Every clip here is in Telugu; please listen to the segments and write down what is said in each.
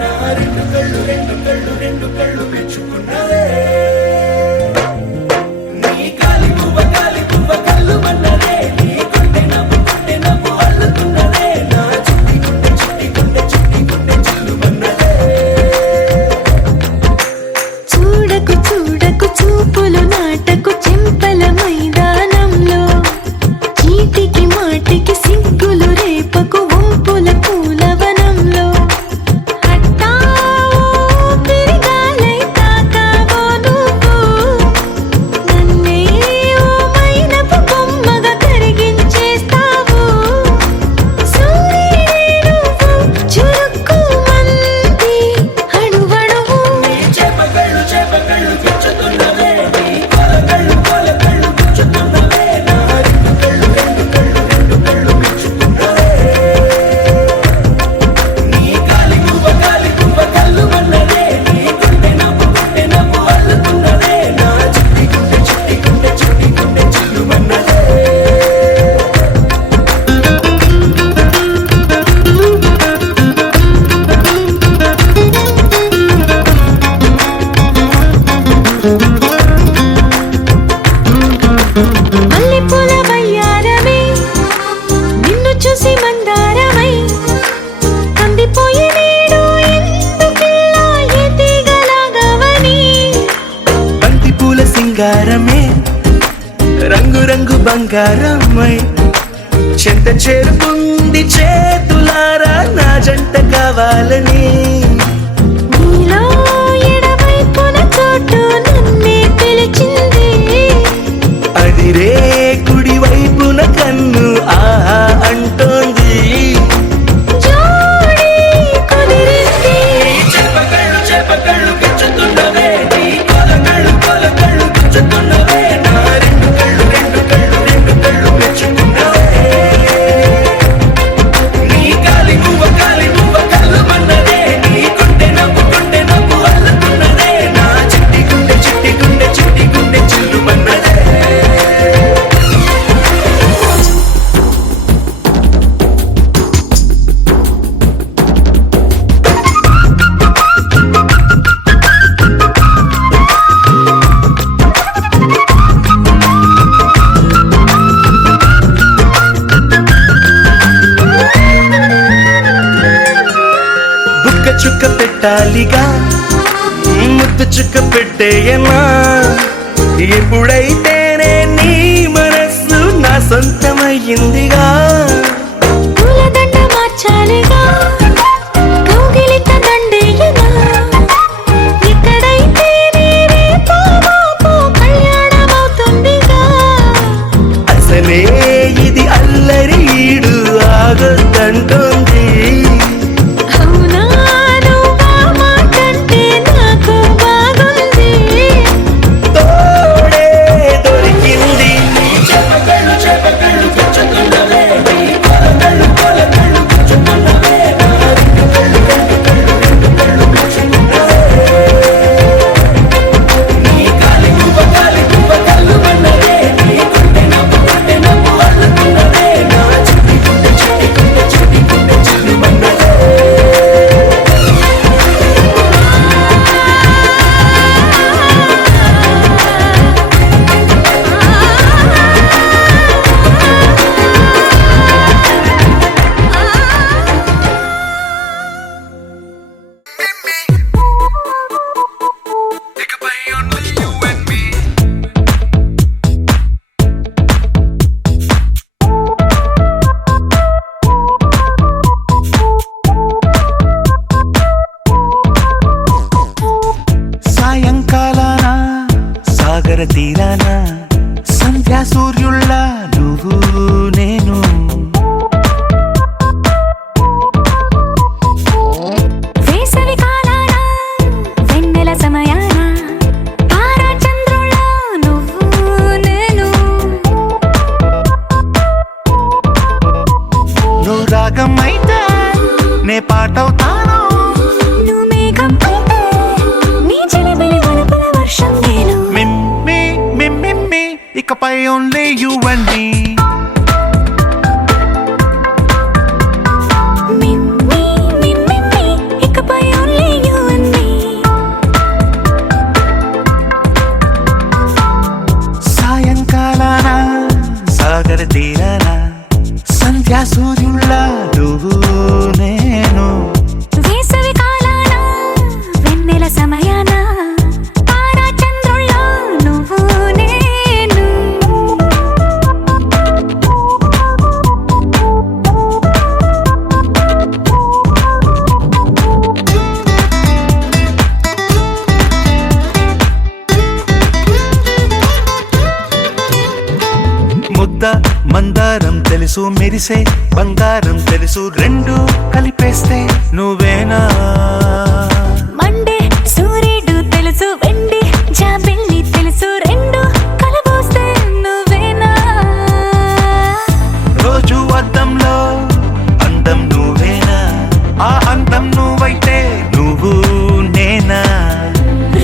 నా రెండు కళ్ళు రెండు కళ్ళు రెండు కళ్ళు మెచ్చుకున్నవే నీ కాలి పువ్వ కళ్ళు మన్నదే నీ గుండె నవ్వు అల్లుతున్నదే నా చిట్టి గుండె చిల్లు మన్నదే చూడకు చూడకు చూపులు నాటకు చెంపల మైదానంలో చీటికి మాటికి సిగ్గులు రేపకు వంపుల పూలవనంలో తిరిగాలై తాకావో నువ్వు నన్నే ఓ మైనపు బొమ్మగా కరిగించేస్తావు సూర్యుడే నువ్వు చురుక్కు మంది అణువణువు చేపకళ్ళు గుచ్చుతున్నవే నీ కోల కళ్ళు గుచ్చుతున్నవే నా రెండు కళ్ళు మెచ్చుకున్నవే నీ కాలి పువ్వ కళ్ళు మన్నదే నీ గుండె నవ్వు అల్లుతున్నదే నా చిట్టి గుండె చిల్లు మన్నదే మల్లెపూల వయ్యారమే నిన్ను చూసి మందారమై కందిపోయి నేడు ఎందుకిల్లా ఎదిగలాగవని బంతి పూల సింగారమే రంగు రంగు బంగారమై చెంత చేరుకుంది చేతులారా నా జంట కావాలని నీలో ఎడవైపున చోటు నన్నే పిలిచింది అదిరే కుడి వైపున కన్ను ఆహా అంటోంది జోడి కుదిరింది చేపకళ్ళు గుచ్చుతున్నవే నీ కోల కళ్ళు గుచ్చుతున్నవే నా రెండు కళ్ళు మెచ్చుకున్నవే నీ కాలి పువ్వ కళ్ళు మన్నదే నీ గుండె నవ్వు అల్లుతున్నదే నా చిట్టి గుండె చిల్లు మన్నదే బుక్క చుక్క పెట్టాలిగా ముద్దు చుక్క పెట్టేయనా ఎప్పుడైతేనే నీ మనస్సు నా సొంతమయ్యిందిగా పూలదండ మార్చాలిగా కౌగిలిత దండేయనా ఎక్కడైతే రేపో మాపో కళ్యాణమవుతుందిగా అసలే ఇది అల్లరి ఈడు ఆగొద్దంటోంది అవునా నువ్వా మాటంటే నాకు బాగుంది తోడే దొరికింది చేపకళ్ళు గుచ్చుతున్నవే నీ కోల కళ్ళు గుచ్చుతున్నవే నా రెండు కళ్ళు మెచ్చుకున్నవే నీ కాలి పువ్వ కళ్ళు మన్నదే నీ గుండె నవ్వు అల్లుతున్నదే నా చిట్టి గుండె చిల్లు మన్నదే సాయంకాలాన సాగర తీరాన సంధ్యా సూర్యుళ్ళ నువ్వు నేను వేసవి కాలాన వెన్నెల సమయాన తారా చంద్రుళ్ళ నువ్వు నేను నువ్వు రాగం అయితే నే పాటవుతాను నువ్వు మేఘం అయితే నీ చిలిపిలి వలపుల వర్షం నేను మిమ్మి ఇకపై only you and me meme ఇకపై తెలుసు మెరిసే బంగారం తెలుసు రెండు కలిపేస్తే నువ్వేనా మండే సూర్యుడు తెలుసు వెండి జాబిల్లి తెలుసు రెండు కలబోస్తే నువ్వేనా రోజు అద్దంలో అందం నువ్వేనా ఆ అందం నువ్వైతే నువ్వు నేనా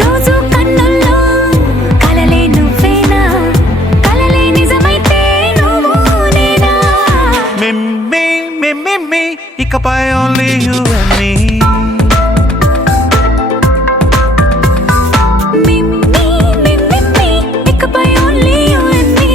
రోజు కన్నుల్లో కలలే నువ్వేనా కలలే నిజమైతే నువ్వు నేనా మిమ్మి మిమ్మి ఇకపై only you and me మిమ్మి ఇకపై only you and me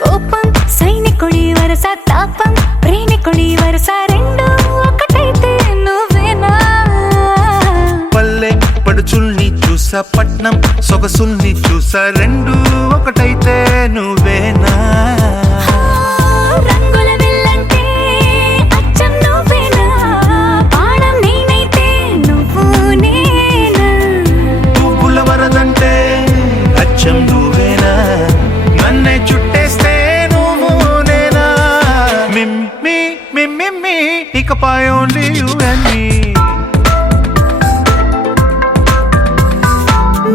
కోపం సైనికుడి వరస తాపం ప్రేమికుడి వరస రెండు ఒకటైతే నువ్వేనా పల్లె పడుచుల్ని చూసా పట్నం సొగసుల్ని చూసా రెండు ఒకటైతే నువ్వేనా రంగుల విల్లంటే అచ్చం నువ్వేనా బాణం నేనైతే నువ్వు నేనా పువ్వుల వరదంటే అచ్చం నువ్వేనా నన్నే చుట్టేస్తే నువ్వు నేనా మిమ్మి మిమ్మి ఇకపై only you and me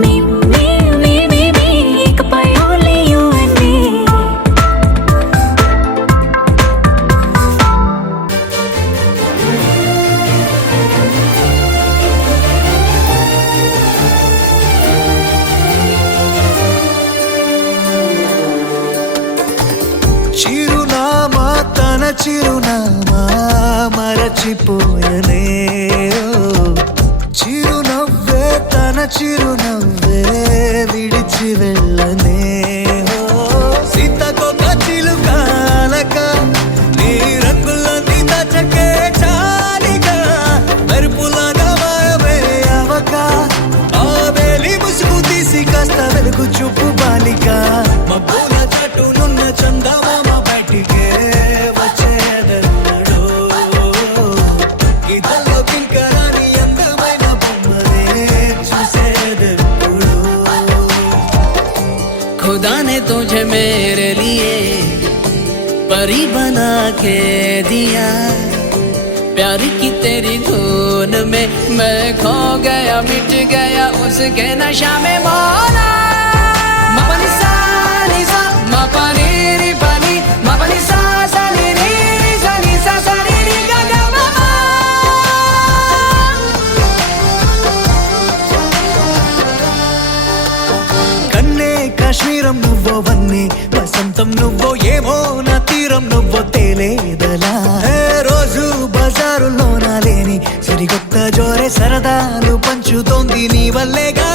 మిమ్మి ఇకపై only you and me చిరునామా తన చిరునామా మరచిపోయనే చిరునవ్వే తన చిరునవ్వే విడిచి వెళ్ళనే సీతకొక చిలుకాలక నీ రంగులన్నీ దచకే చాలిక మెరుపులాగా మాయమే అవక ఆ వేలి ముసుగు తీసి కాస్త వెలుగు చూపు బాలిక మబ్బుల చట్టునున్న చందమామ బయటికే వచ్చేదెన్నడో గీతల్లో కింకరాని అందమైన బొమ్మనే చూసేదెప్పుడు खुदा ने तुझे मेरे लिए परी बना के दिया प्यार की तेरी धुन में मैं खो गया मिट गया उसके नशा में मौला मपनी सा नी सा मपनी री पनी मपनी सा सा नी री री सा नी सा सा नी री गा गा मा मा కన్నే కాశ్మీరం నువ్వో వన్నే వసంతం నువ్వో ఏమో నా తీరం నువ్వో తేలేదలా ఏ రోజు బజారులోనా లేని సరికొత్త జోరే సరదాలు పంచుతోంది నీ వల్లేగా